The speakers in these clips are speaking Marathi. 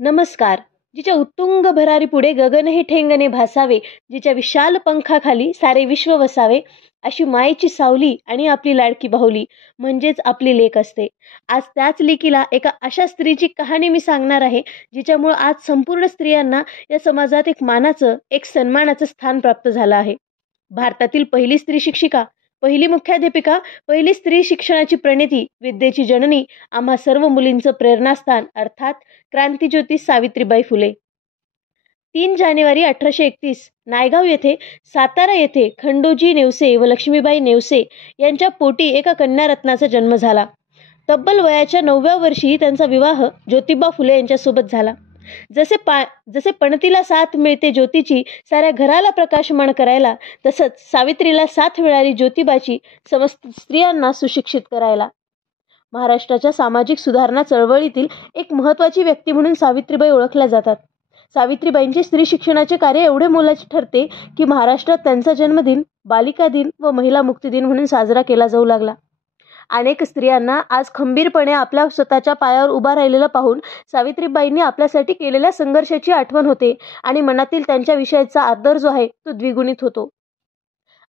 नमस्कार. जिच्या उत्तुंग भरारी पुढे गगनही ठेंगणे भासावे, जिच्या विशाल पंखाखाली सारे विश्व वसावे, अशी मायेची सावली आणि आपली लाडकी बाहुली म्हणजेच आपली लेक असते. आज त्याच लेकीला एका अशा स्त्रीची कहाणी मी सांगणार आहे, जिच्यामुळे आज संपूर्ण स्त्रियांना या समाजात एक मानाचं, एक सन्मानाचं स्थान प्राप्त झालं आहे. भारतातील पहिली स्त्री शिक्षिका, पहिली मुख्याध्यापिका, पहिली स्त्री शिक्षणाची प्रणेती, विद्येची जननी, आम्हा सर्व मुलींचं प्रेरणास्थान अर्थात क्रांतिज्योती सावित्रीबाई फुले. 3 जानेवारी 1831 नायगाव येथे, सातारा येथे खंडोजी नेवसे व लक्ष्मीबाई नेवसे यांच्या पोटी एका कन्यारत्नाचा जन्म झाला. तब्बल वयाच्या 9व्या वर्षी त्यांचा विवाह ज्योतिबा फुले यांच्यासोबत झाला. जसे पणतीला साथ मिळते ज्योतीची साऱ्या घराला प्रकाशमान करायला, तसंच सावित्रीला साथ मिळाली ज्योतिबाची समस्त स्त्रियांना सुशिक्षित करायला. महाराष्ट्राच्या सामाजिक सुधारणा चळवळीतील एक महत्त्वाची व्यक्ती म्हणून सावित्रीबाई ओळखल्या जातात. सावित्रीबाईंचे स्त्री शिक्षणाचे कार्य एवढे मोलाचे ठरते की महाराष्ट्रात त्यांचा जन्मदिन बालिका दिन व महिला मुक्ती दिन म्हणून साजरा केला जाऊ लागला. अनेक स्त्रियांना आज खंबीरपणे आपल्या स्वतःच्या पायावर उभा राहिलेलं पाहून सावित्रीबाईंनी आपल्यासाठी केलेल्या संघर्षाची आठवण होते आणि मनातील त्यांच्या विषयाचा आदर जो आहे तो द्विगुणित होतो.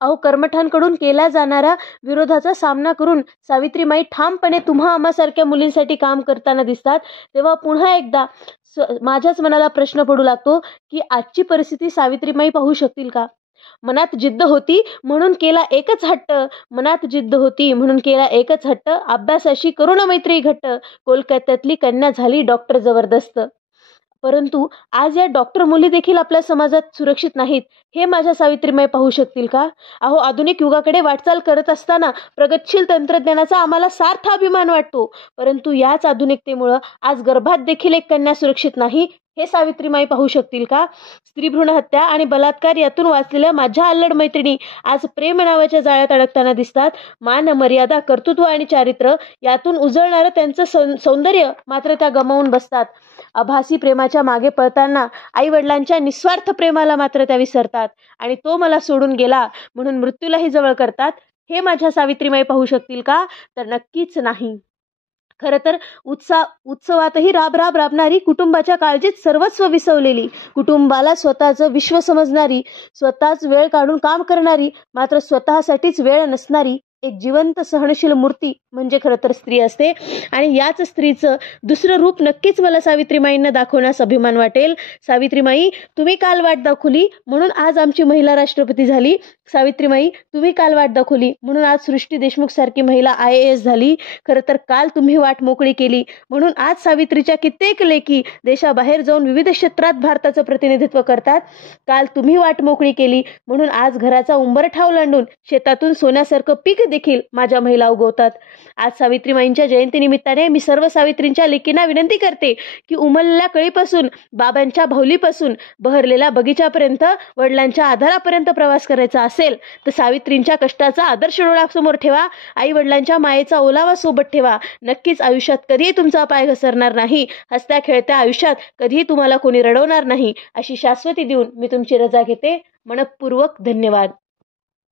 अहो, कर्मठांकडून केल्या जाणाऱ्या विरोधाचा सामना करून सावित्रीबाई ठामपणे तुम्हा आम्हासारख्या मुलींसाठी काम करताना दिसतात, तेव्हा पुन्हा एकदा माझ्याच मनाला प्रश्न पडू लागतो की आजची परिस्थिती सावित्रीबाई पाहू शकतील का? मनात जिद्द होती म्हणून केला एकच हट्ट, मनात जिद्द होती म्हणून केला एकच हट्ट, अभ्यासाशी करुणा मैत्री घट्ट, कोलकात्यातली कन्या झाली डॉक्टर जबरदस्त. परंतु आज या डॉक्टर मुली देखील आपल्या समाजात सुरक्षित नाहीत, हे माझ्या सावित्रीबाई पाहू शकतील का? अहो, आधुनिक युगाकडे वाटचाल करत असताना प्रगतशील तंत्रज्ञानाचा आम्हाला सार्थ अभिमान वाटतो, परंतु याच आधुनिकतेमुळे आज गर्भात देखील एक कन्या सुरक्षित नाही, हे सावित्रीबाई पाहू शकतील का? स्त्रीभ्रूण हत्या आणि बलात्कार यातून वाचलेल्या माझ्या अल्लड मैत्रिणी आज प्रेम नावाच्या जाळ्यात अडकताना दिसतात. मान, मर्यादा, कर्तृत्व आणि चारित्र्य यातून उजळणारं त्यांचं सौंदर्य मात्र त्या गमावून बसतात. आभासी प्रेमाच्या मागे पळताना आई वडिलांच्या निस्वार्थ प्रेमाला मात्र त्या विसरतात आणि तो मला सोडून गेला म्हणून मृत्यूलाही जवळ करतात. हे माझ्या सावित्रीबाई पाहू शकतील का? तर नक्कीच नाही. खरं तर उत्सवातही राबणारी, कुटुंबाच्या काळजीत सर्वस्व विसवलेली, कुटुंबाला स्वतःचं विश्व समजणारी, स्वतःच वेळ काढून काम करणारी, मात्र स्वतःसाठीच वेळ नसणारी एक जिवंत सहनशील मूर्ती म्हणजे खरं तर स्त्री असते. आणि याच स्त्रीचं दुसरं रूप नक्कीच मला सावित्रीबाईंना दाखवण्यास अभिमान वाटेल. सावित्रीबाई, तुम्ही काल वाट दाखवली म्हणून आज आमची महिला राष्ट्रपती झाली. सावित्रीबाई, तुम्ही काल वाट दाखवली म्हणून आज सृष्टी देशमुख सारखी महिला IAS झाली. खरं तर काल तुम्ही वाट मोकळी केली म्हणून आज सावित्रीच्या कित्येक लेकी देशाबाहेर जाऊन विविध क्षेत्रात भारताचं प्रतिनिधित्व करतात. काल तुम्ही वाट मोकळी केली म्हणून आज घराचा उंबरठाव लांडून शेतातून सोन्यासारखं पीक देखील माझ्या महिला उगवतात. आज सावित्रीबाईंच्या जयंतीनिमित्ताने मी सर्व सावित्रींच्या लेकींना विनंती करते की उमललेल्या कळीपासून, बाबांच्या भावलीपासून बहरलेल्या बगीच्यापर्यंत, वडिलांच्या आधारापर्यंत प्रवास करायचा असेल तर सावित्रींच्या कष्टाचा आदर्श डोळ्यासमोर ठेवा, आई वडिलांच्या मायेचा ओलावा सोबत ठेवा. नक्कीच आयुष्यात कधीही तुमचा पाय घसरणार नाही, हसत्या खेळत्या आयुष्यात कधीही तुम्हाला कोणी रडवणार नाही, अशी शाश्वती देऊन मी तुमची रजा घेते. मनःपूर्वक धन्यवाद.